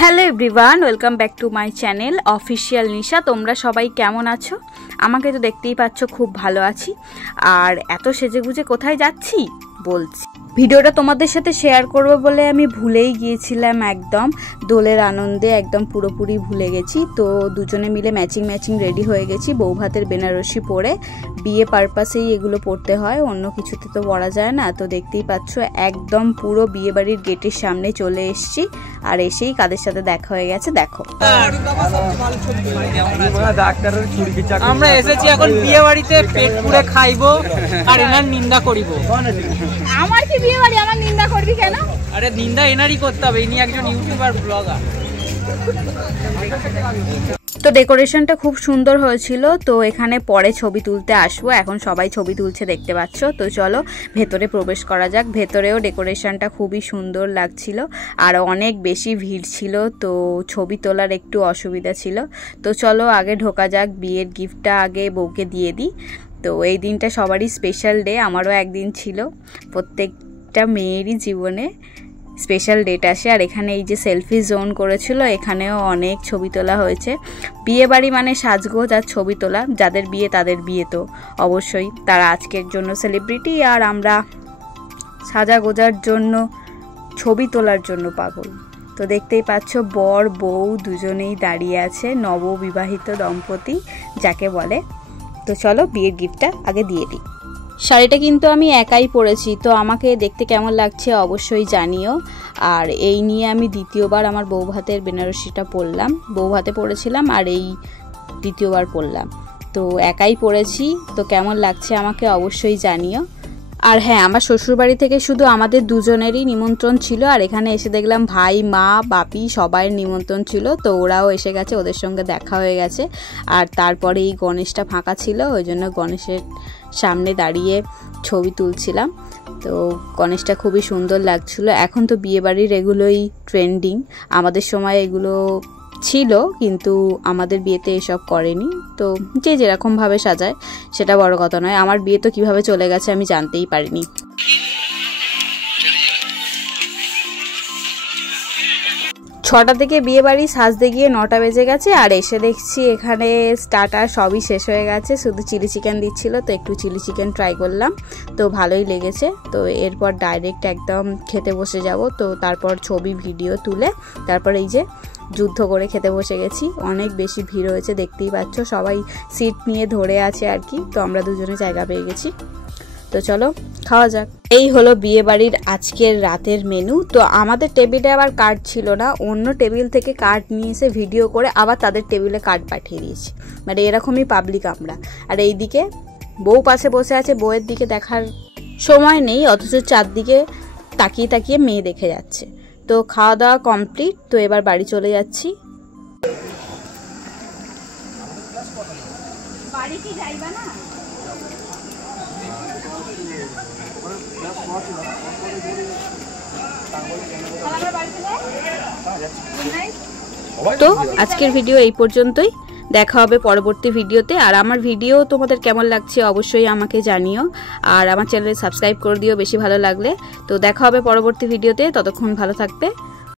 Hello everyone, welcome back to my channel official Nisha. তোমরা সবাই কেমন আছো? আমাকে তো দেখতেই পাচ্ছ, খুব ভালো আছি। আর এত সেজেগুজে কোথায় যাচ্ছি বলছি। ভিডিওটা তোমাদের সাথে শেয়ার করব বলে আমি ভুলেই গিয়েছিলাম, একদম দোলের আনন্দে একদম পুরোপুরি ভুলে গেছি। তো দুজনে মিলে ম্যাচিং রেডি হয়ে গেছি, বউ ভাতের বেনারসি পরে। বিয়ে পারপাসেই এগুলো পড়তে হয়, অন্য কিছুতে তো পরা যায় না। তো দেখতেই পাচ্ছ একদম পুরো বিয়ে বাড়ির গেটের সামনে চলে এসেছি, আর এসেই কাদের সাথে দেখা হয়ে গেছে দেখো। আমরা এসেছি এখন বিয়ে বাড়িতে, পেট পুরে খাইবো আর এনার নিন্দা করিব। আমার কি বিয়ে বাড়ি, আমার নিন্দা করবি কেন? আরে নিন্দা এনারই করতে হবে, ইনি একজন ইউটিউবার ব্লগার। তো ডেকোরেশনটা খুব সুন্দর হয়েছিল। তো এখানে পরে ছবি তুলতে আসবো, এখন সবাই ছবি তুলছে দেখতে পাচ্ছ। তো চলো ভেতরে প্রবেশ করা যাক। ভেতরেও ডেকোরেশনটা খুবই সুন্দর লাগছিল, আর অনেক বেশি ভিড় ছিল, তো ছবি তোলার একটু অসুবিধা ছিল। তো চলো আগে ঢোকা যাক, বিয়ের গিফটটা আগে বউকে দিয়ে দিই। তো এই দিনটা সবারই স্পেশাল ডে, আমারও একদিন ছিল। প্রত্যেকটা মেয়েরই জীবনে স্পেশাল ডেট আসে। আর এখানে এই যে সেলফি জোন করেছিল, এখানেও অনেক ছবি তোলা হয়েছে। বিয়ে বাড়ি মানে সাজগোজ আর ছবি তোলা। যাদের বিয়ে তাদের বিয়ে তো অবশ্যই, তারা আজকের জন্য সেলিব্রিটি, আর আমরা সাজা গোজার জন্য, ছবি তোলার জন্য পাগল। তো দেখতেই পাচ্ছ বর বউ দুজনেই দাঁড়িয়ে আছে, নববিবাহিত দম্পতি যাকে বলে। তো চলো বিয়ের গিফটটা আগে দিয়ে দিই। শাড়িটা কিন্তু আমি একাই পরেছি, তো আমাকে দেখতে কেমন লাগছে অবশ্যই জানিও। আর এই নিয়ে আমি দ্বিতীয়বার আমার বউ ভাতের বেনারসিটা পরলাম। বউ ভাতে পরেছিলাম আর এই দ্বিতীয়বার পরলাম। তো একাই পরেছি, তো কেমন লাগছে আমাকে অবশ্যই জানিও। আর হ্যাঁ, আমার শ্বশুরবাড়ি থেকে শুধু আমাদের দুজনেরই নিমন্ত্রণ ছিল, আর এখানে এসে দেখলাম ভাই মা বাপি সবাই নিমন্ত্রণ ছিল। তো ওরাও এসে গেছে, ওদের সঙ্গে দেখা হয়ে গেছে। আর তারপরে এই গণেশটা ফাঁকা ছিল, ওই জন্য গণেশের সামনে দাঁড়িয়ে ছবি তুলছিলাম। তো গণেশটা খুবই সুন্দর লাগছিল। এখন তো বিয়েবাড়ির এগুলোই ট্রেন্ডিং, আমাদের সময় এগুলো ছিল কিন্তু আমাদের বিয়েতে এসব করেনি। তো যে যেরকমভাবে সাজায় সেটা বড় কথা নয়, আমার বিয়ে তো কীভাবে চলে গেছে আমি জানতেই পারিনি। ছটা থেকে বিয়ে বাড়ি সাজতে গিয়ে 9টা বেজে গেছে, আর এসে দেখছি এখানে স্টার্টার সবই শেষ হয়ে গেছে, শুধু চিলি চিকেন দিচ্ছিল। তো একটু চিলি চিকেন ট্রাই করলাম, তো ভালোই লেগেছে। তো এরপর ডাইরেক্ট একদম খেতে বসে যাব। তো তারপর ছবি ভিডিও তুলে তারপর এই যে যুদ্ধ করে খেতে বসে গেছি। অনেক বেশি ভিড় হয়েছে, দেখতেই পাচ্ছ সবাই সিট নিয়ে ধরে আছে আর কি। তো আমরা দুজনে জায়গা পেয়ে গেছি, তো চলো খাওয়া যাক। এই হলো বিয়ে বাড়ির আজকের রাতের মেনু। তো আমাদের টেবিলে আবার কার্ড ছিল না, অন্য টেবিল থেকে কার্ড নিয়ে এসে ভিডিও করে আবার তাদের টেবিলে কার্ড পাঠিয়ে দিয়েছি, মানে এরকমই পাবলিক আমরা। আর এইদিকে বউ পাশে বসে আছে, বউয়ের দিকে দেখার সময় নেই, অথচ চারদিকে তাকিয়ে তাকিয়ে মেয়ে দেখে যাচ্ছে। তো খাওয়া দাওয়া কমপ্লিট, তো এবার বাড়ি চলে যাচ্ছি। বাড়ি কি যাইবা না? তো আজকের ভিডিও এই পর্যন্তই, দেখা হবে পরবর্তী ভিডিওতে। আর আমার ভিডিও তোমাদের কেমন লাগছে অবশ্যই আমাকে জানিও, আর আমার চ্যানেলে সাবস্ক্রাইব করে দিও বেশি ভালো লাগলে। তো দেখা হবে পরবর্তী ভিডিওতে, ততক্ষণ ভালো থাকবে।